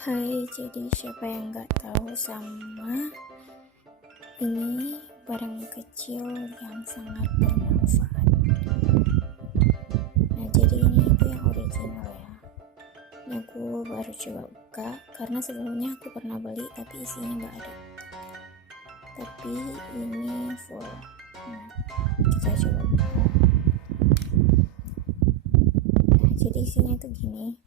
Hai, jadi siapa yang nggak tahu sama ini barang kecil yang sangat bermanfaat. Nah, jadi ini itu yang original ya. Ini aku baru coba buka karena sebelumnya aku pernah beli tapi isinya nggak ada. Tapi ini full. Nah, kita coba buka. Nah, jadi isinya tuh gini.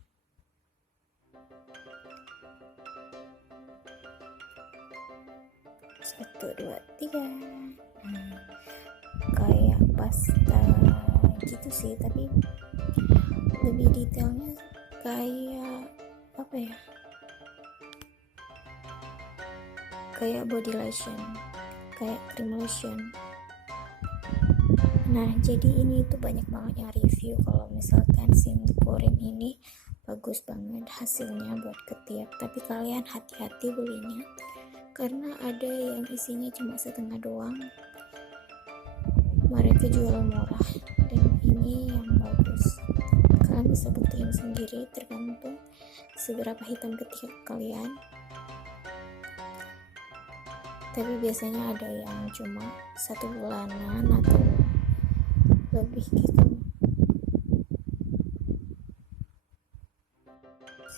Satu, dua, tiga. Nah, kayak pasta gitu sih, tapi lebih detailnya kayak apa ya, kayak body lotion, kayak cream lotion. Nah, jadi ini tuh banyak banget yang review kalau misalkan Simkurim ini bagus banget hasilnya buat ketiak, tapi kalian hati-hati belinya karena ada yang isinya cuma setengah doang. Mereka jual murah dan ini yang bagus. Kalian bisa buktiin sendiri tergantung seberapa hitam ketiak kalian. Tapi biasanya ada yang cuma 1 bulanan atau lebih gitu.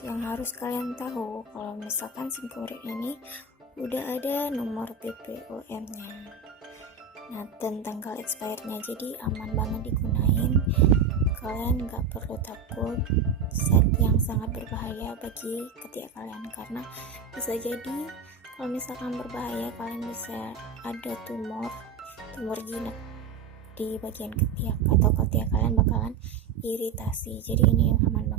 Yang harus kalian tahu kalau misalkan Simkurim ini udah ada nomor BPOM-nya. Nah, dan tanggal expirednya, jadi aman banget digunain. Kalian nggak perlu takut zat yang sangat berbahaya bagi ketiak kalian, karena bisa jadi kalau misalkan berbahaya kalian bisa ada tumor jinak di bagian ketiak atau ketiak kalian bakalan iritasi. Jadi ini aman banget.